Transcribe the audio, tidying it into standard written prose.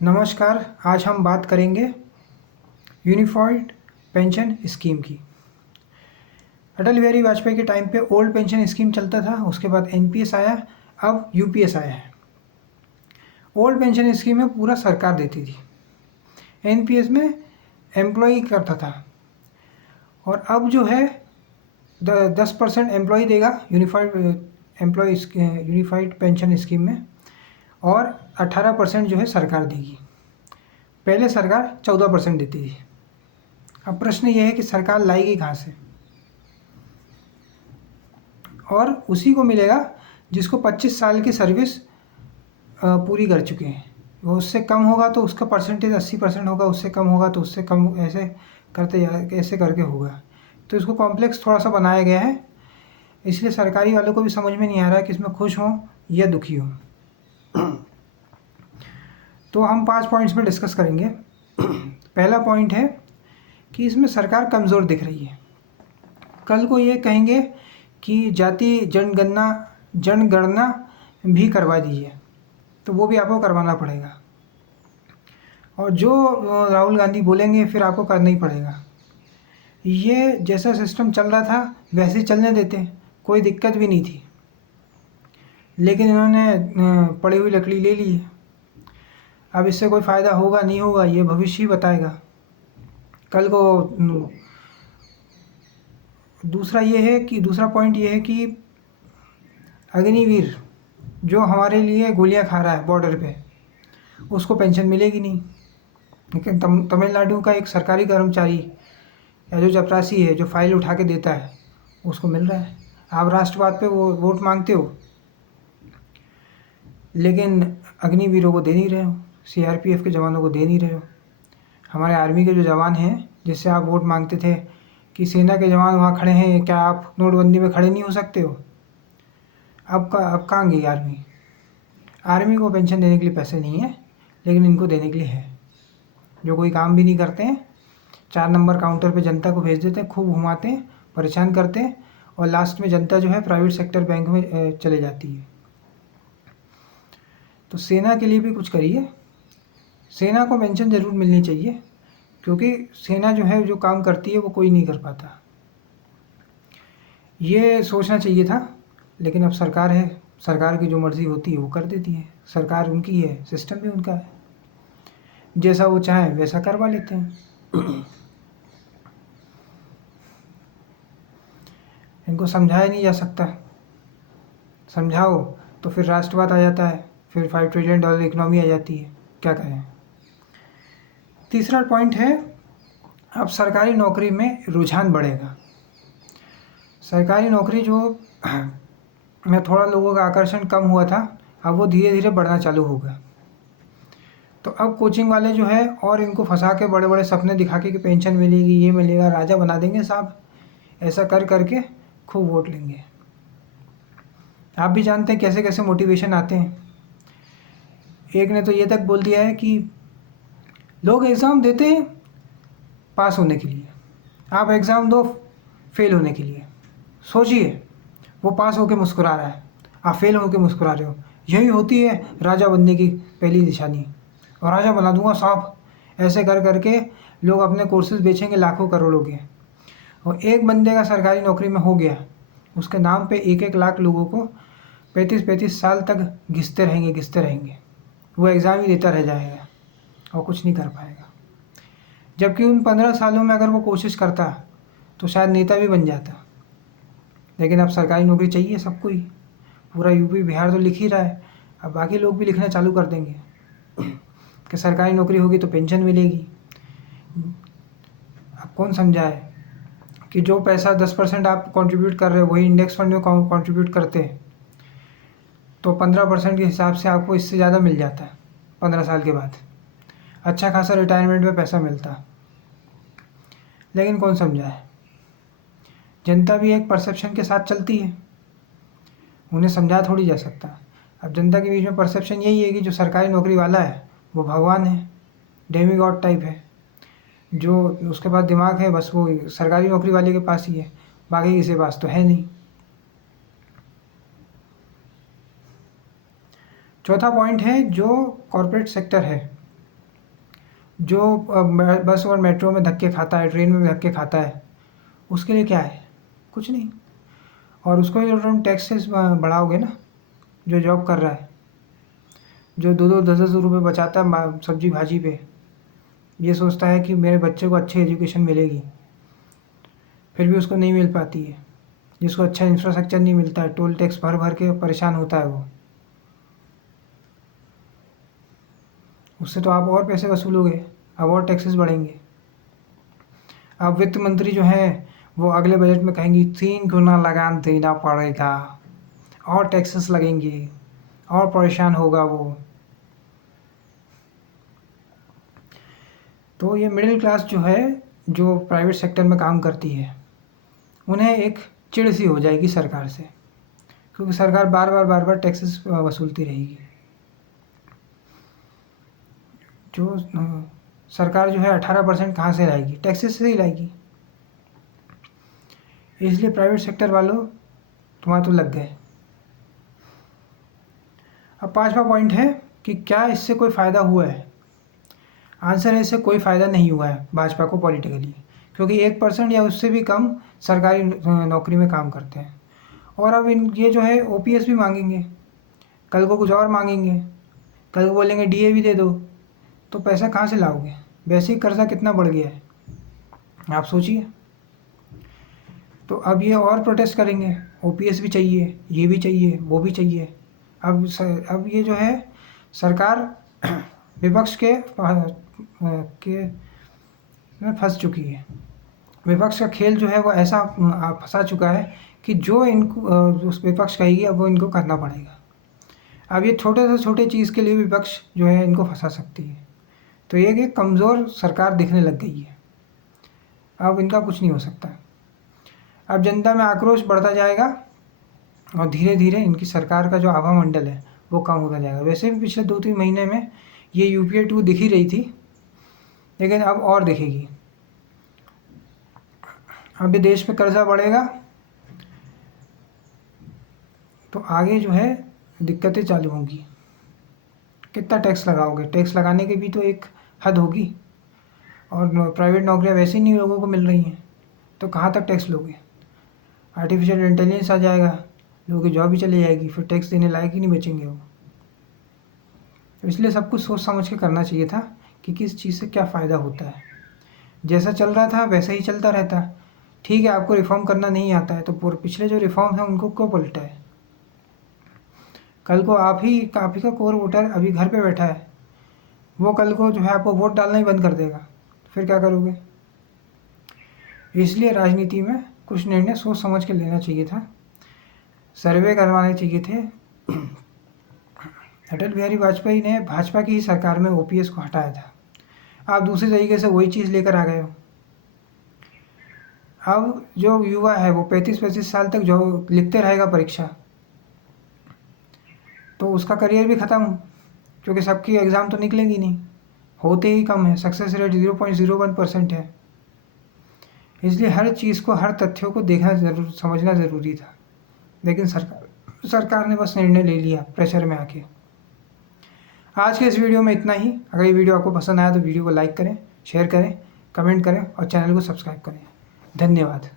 नमस्कार। आज हम बात करेंगे यूनिफाइड पेंशन स्कीम की। अटल बिहारी वाजपेयी के टाइम पे ओल्ड पेंशन स्कीम चलता था, उसके बाद एनपीएस आया, अब यूपीएस आया है। ओल्ड पेंशन स्कीम में पूरा सरकार देती थी, एनपीएस में एम्प्लॉय करता था, और अब जो है 10% एम्प्लॉय देगा यूनिफाइड पेंशन स्कीम में, और 18% जो है सरकार देगी। पहले सरकार 14% देती थी। अब प्रश्न ये है कि सरकार लाएगी कहाँ से, और उसी को मिलेगा जिसको 25 साल की सर्विस पूरी कर चुके हैं। वो उससे कम होगा तो उसका परसेंटेज 80% होगा, उससे कम होगा तो उससे कम, ऐसे करके होगा। तो इसको कॉम्प्लेक्स थोड़ा सा बनाया गया है, इसलिए सरकारी वालों को भी समझ में नहीं आ रहा है कि इसमें खुश हों या दुखी हों। तो हम 5 पॉइंट्स में डिस्कस करेंगे। पहला पॉइंट है कि इसमें सरकार कमज़ोर दिख रही है। कल को ये कहेंगे कि जाति जनगणना भी करवा दीजिए, तो वो भी आपको करवाना पड़ेगा, और जो राहुल गांधी बोलेंगे फिर आपको करना ही पड़ेगा। ये जैसा सिस्टम चल रहा था वैसे ही चलने देते, कोई दिक्कत भी नहीं थी, लेकिन इन्होंने पड़ी हुई लकड़ी ले ली है। अब इससे कोई फ़ायदा होगा नहीं होगा ये भविष्य ही बताएगा। कल को दूसरा पॉइंट ये है कि अग्निवीर जो हमारे लिए गोलियां खा रहा है बॉर्डर पे, उसको पेंशन मिलेगी नहीं, लेकिन तमिलनाडु का एक सरकारी कर्मचारी या जो चपरासी है जो फाइल उठा के देता है उसको मिल रहा है। आप राष्ट्रवाद पे वो वोट मांगते हो, लेकिन अग्निवीरों को दे नहीं रहे हो, सीआरपीएफ के जवानों को दे नहीं रहे हो। हमारे आर्मी के जो जवान हैं जिससे आप वोट मांगते थे कि सेना के जवान वहाँ खड़े हैं, क्या आप नोटबंदी में खड़े नहीं हो सकते हो? अब कहाँ गई आर्मी? आर्मी को पेंशन देने के लिए पैसे नहीं है, लेकिन इनको देने के लिए है। जो कोई काम भी नहीं करते हैं, 4 नंबर काउंटर पे जनता को भेज देते हैं, खूब घुमाते हैं, परेशान करते हैं, और लास्ट में जनता जो है प्राइवेट सेक्टर बैंक में चले जाती है। तो सेना के लिए भी कुछ करिए, सेना को पेंशन ज़रूर मिलनी चाहिए, क्योंकि सेना जो है जो काम करती है वो कोई नहीं कर पाता। ये सोचना चाहिए था, लेकिन अब सरकार है, सरकार की जो मर्ज़ी होती है वो कर देती है। सरकार उनकी है, सिस्टम भी उनका है, जैसा वो चाहें वैसा करवा लेते हैं। इनको समझाया नहीं जा सकता, समझाओ तो फिर राष्ट्रवाद आ जाता है, फिर $5 ट्रिलियन इकनॉमी आ जाती है, क्या करें। तीसरा पॉइंट है, अब सरकारी नौकरी में रुझान बढ़ेगा। सरकारी नौकरी जो में थोड़ा लोगों का आकर्षण कम हुआ था, अब वो धीरे धीरे बढ़ना चालू होगा। तो अब कोचिंग वाले जो है और इनको फंसा के बड़े बड़े सपने दिखा के कि पेंशन मिलेगी, ये मिलेगा, राजा बना देंगे साहब। ऐसा कर करके खूब वोट लेंगे। आप भी जानते हैं कैसे कैसे मोटिवेशन आते हैं। एक ने तो ये तक बोल दिया है कि लोग एग्ज़ाम देते हैं पास होने के लिए, आप एग्ज़ाम दो फेल होने के लिए। सोचिए, वो पास होके मुस्कुरा रहा है, आप फेल होके मुस्कुरा रहे हो। यही होती है राजा बनने की पहली निशानी, और राजा बना दूंगा साहब। ऐसे कर करके लोग अपने कोर्सेज बेचेंगे लाखों करोड़ों के, और एक बंदे का सरकारी नौकरी में हो गया, उसके नाम पे 1-1 लाख लोगों को 35-35 साल तक घिसते रहेंगे। वो एग्ज़ाम ही देता रह जाएगा और कुछ नहीं कर पाएगा। जबकि उन 15 सालों में अगर वो कोशिश करता तो शायद नेता भी बन जाता। लेकिन अब सरकारी नौकरी चाहिए सबको ही, पूरा यूपी बिहार तो लिख ही रहा है, अब बाकी लोग भी लिखना चालू कर देंगे कि सरकारी नौकरी होगी तो पेंशन मिलेगी। अब कौन समझाए कि जो पैसा 10% आप कंट्रीब्यूट कर रहे हो वही इंडेक्स फंड में कंट्रीब्यूट करते हैं, तो 15% के हिसाब से आपको इससे ज़्यादा मिल जाता है 15 साल के बाद। अच्छा खासा रिटायरमेंट में पैसा मिलता, लेकिन कौन समझाए। जनता भी एक परसेप्शन के साथ चलती है, उन्हें समझा थोड़ी जा सकता। अब जनता के बीच में परसेप्शन यही है कि जो सरकारी नौकरी वाला है वो भगवान है, डेमीगॉड टाइप है। जो उसके पास दिमाग है बस वो सरकारी नौकरी वाले के पास ही है, बाकी किसी के पास तो है नहीं। चौथा पॉइंट है जो कॉरपोरेट सेक्टर है, जो बस और मेट्रो में धक्के खाता है, ट्रेन में धक्के खाता है, उसके लिए क्या है? कुछ नहीं। और उसको जो तुम टैक्सेस बढ़ाओगे ना, जो जॉब कर रहा है, जो 2-2 10-10 रुपये बचाता है सब्जी भाजी पे, ये सोचता है कि मेरे बच्चे को अच्छी एजुकेशन मिलेगी, फिर भी उसको नहीं मिल पाती है। जिसको अच्छा इंफ्रास्ट्रक्चर नहीं मिलता है, टोल टैक्स भर भर के परेशान होता है वो, उससे तो आप और पैसे वसूलोगे, अब और टैक्सेस बढ़ेंगे। अब वित्त मंत्री जो है वो अगले बजट में कहेंगी 3 गुना लगान देना पड़ेगा, और टैक्सेस लगेंगे, और परेशान होगा वो। तो ये मिडिल क्लास जो है, जो प्राइवेट सेक्टर में काम करती है, उन्हें एक चिढ़ सी हो जाएगी सरकार से, क्योंकि सरकार बार बार टैक्सेस वसूलती रहेगी। जो सरकार जो है 18% कहाँ से लाएगी? टैक्सेस से ही लाएगी। इसलिए प्राइवेट सेक्टर वालों, तुम्हारा तो लग गए। अब 5वां पॉइंट है कि क्या इससे कोई फ़ायदा हुआ है? आंसर है, इससे कोई फ़ायदा नहीं हुआ है भाजपा को पॉलिटिकली, क्योंकि 1% या उससे भी कम सरकारी नौकरी में काम करते हैं। और अब ये जो है OPS भी मांगेंगे, कल को कुछ और मांगेंगे, कल को बोलेंगे DA भी दे दो, तो पैसा कहाँ से लाओगे? वैसे ही कर्जा कितना बढ़ गया है, आप सोचिए। तो अब ये और प्रोटेस्ट करेंगे, OPS भी चाहिए, ये भी चाहिए, वो भी चाहिए। अब ये जो है सरकार विपक्ष के में फंस चुकी है। विपक्ष का खेल जो है वो ऐसा फंसा चुका है कि जो इनको उस विपक्ष कहेगी अब वो इनको करना पड़ेगा। अब ये छोटे से छोटे चीज़ के लिए विपक्ष जो है इनको फंसा सकती है। तो ये कि कमज़ोर सरकार दिखने लग गई है, अब इनका कुछ नहीं हो सकता। अब जनता में आक्रोश बढ़ता जाएगा और धीरे धीरे इनकी सरकार का जो आभा मंडल है वो कम होता जाएगा। वैसे भी पिछले 2-3 महीने में ये UPA 2 दिख ही रही थी, लेकिन अब और दिखेगी। अब ये देश पे कर्जा बढ़ेगा तो आगे जो है दिक्कतें चालू होंगी। कितना टैक्स लगाओगे? टैक्स लगाने की भी तो एक हद होगी, और प्राइवेट नौकरियां वैसे ही नहीं लोगों को मिल रही हैं, तो कहाँ तक टैक्स लोगे? आर्टिफिशियल इंटेलिजेंस आ जाएगा, लोगों की जॉब भी चली जाएगी, फिर टैक्स देने लायक ही नहीं बचेंगे वो। तो इसलिए सब कुछ सोच समझ के करना चाहिए था कि किस चीज़ से क्या फ़ायदा होता है। जैसा चल रहा था वैसा ही चलता रहता। ठीक है, आपको रिफॉर्म करना नहीं आता है तो पिछले जो रिफॉर्म है उनको क्यों पलटा है? कल को आप ही का कोर वोटर अभी घर पे बैठा है, वो कल को जो है आपको वोट डालना ही बंद कर देगा, फिर क्या करोगे? इसलिए राजनीति में कुछ निर्णय सोच समझ के लेना चाहिए था, सर्वे करवाने चाहिए थे। अटल बिहारी वाजपेयी ने भाजपा की ही सरकार में OPS को हटाया था, आप दूसरे तरीके से वही चीज़ लेकर आ गए हो। अब जो युवा है वो 35-35 साल तक जो लिखते रहेगा परीक्षा, तो उसका करियर भी ख़त्म, क्योंकि सबकी एग्ज़ाम तो निकलेंगी नहीं, होते ही कम है, सक्सेस रेट 0.01% है। इसलिए हर चीज़ को, हर तथ्यों को देखना समझना ज़रूरी था, लेकिन सरकार ने बस निर्णय ले लिया प्रेशर में आके। आज के इस वीडियो में इतना ही। अगर ये वीडियो आपको पसंद आया तो वीडियो को लाइक करें, शेयर करें, कमेंट करें और चैनल को सब्सक्राइब करें। धन्यवाद।